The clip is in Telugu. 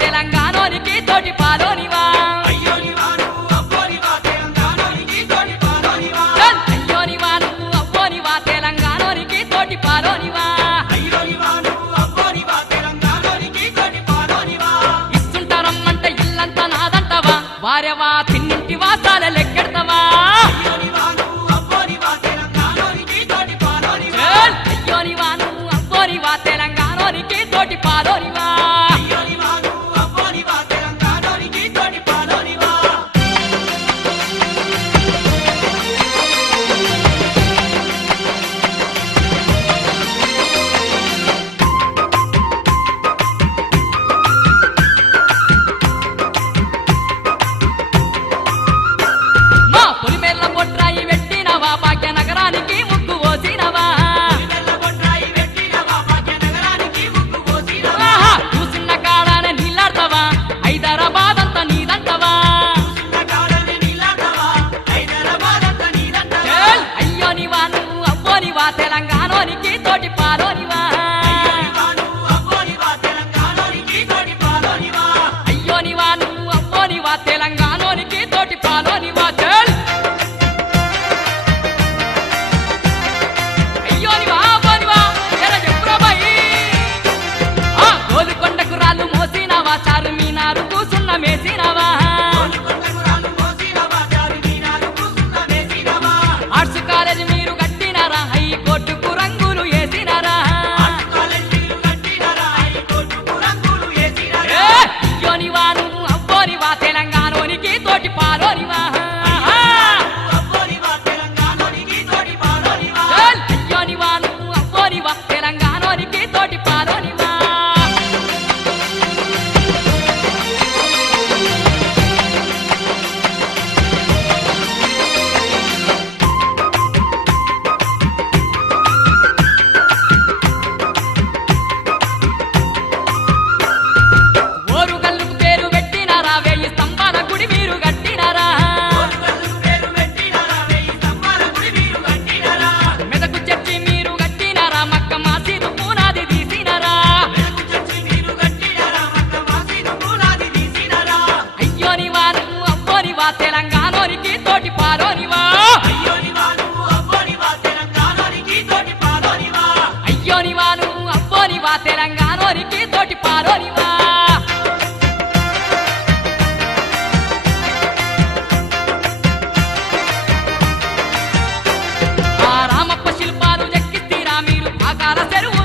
తెలంగాణోనికి తోటి పాలోనివా అయ్యోనివా నువ్వు అబ్బోనివా తెలంగాణోనికి తోటి పాలోనివా అయ్యోనివా నువ్వు అబ్బోనివా తెలంగాణోనికి తోటి పాలోనివా అయ్యోనివా నువ్వు అబ్బోనివా తెలంగాణోనికి తోటి పాలోనివా ఇస్తుంటారమ్మంటే ఇల్లంతా నాదంటవా వారెవా తిన్నింటి వాసాల లెక్కెడతావా అయ్యోనివా నువ్వు అబ్బోనివా తెలంగాణోనికి తోటి పాలోనివా అయ్యోనివా నువ్వు అబ్బోనివా తెలంగాణోనికి తోటి పాలోనివా అయ్యోనివా నువ్వు అబ్బోనివా తెలంగాణోనికి తోటి పాలోనివా మా పొలిమేళ్ళ బొట్రాయి పెట్టినవా భాగ్యనగరానికి ముగ్గు పోసినవా బొట్రాయి పెట్టినవా భాగ్యనగరానికి ముగ్గు పోసినవా ఆహా, కూసున్న కాడానే నీళ్ళాడతావా హైదరాబాద్ అంతా నీదంటవా కాడని నీలాంటవా హైదరాబాద్ అంతా నీదంటవా అయ్యోనివా నువ్వు అబ్బోనివా తెలంగాణోనికి తోటి పాలోనివా అయ్యోనివా నువ్వు అబ్బోనివా తెలంగాణోనికి తోటి పాలోనివా అయ్యోనివా నువ్వు అబ్బోనివా తెలంగాణోనికి తోటి పాలోనివా చల్ అయ్యోనివా అబ్బోనివా ఎర చెప్పురా బాయి ఆ గోలుకొండకు రాళ్ళు మోసినవా చారుమీనారు కూసున్న మేసినవా కొండకు రాళ్ళు మోసినవా చారుమీనారు కూసున్న వేసినవా ఆర్ట్స్ కాలేజ్ మీరు కట్టినారా హైకోర్టుకు రంగులు వేసినారా కాలేజీలు కట్టినరా హైకోర్టుకు రంగులు వేసినరా అయ్యోనివా నువ్వు అబ్బోనివా తెలంగాణోనికి తోటి పాలోనివా అబ్బోనివా తెలంగాణోనికి తోటి పాలోనివా అయ్యోనివా నువ్వు అబ్బోనివా తెలంగాణోనికి తోటి పాలోనివా ఓరుగల్లుకు పేరు పెట్టినారా వేయి స్తంభాల గుడి మీరు కట్టినారా ఓరుగల్లు పేరు పెట్టినరా వెయ్యి స్తంభాల గుడి మీరు కట్టినరా మెదకు చర్చి మీరు కట్టినారా మక్క మసీదు పునాది తీసినారా వెలుగు చర్చి మీరు కట్టినరా మక్క మసీదు పునాది తీసినరా అయ్యోనివా నువ్వు అబ్బోనివా తెలంగాణోనికి తోటి పాలోనివా అయ్యోనివా నువ్వు అబ్బోనివా తెలంగాణోనికి తోటి పాలోనివా అయ్యోనివా నువ్వు అబ్బోనివా తెలంగాణోనికి తోటి పాలోనివా ఆ రామప్ప శిల్పాలు చెక్కిస్తీరా మీరు ఆకార చెరువు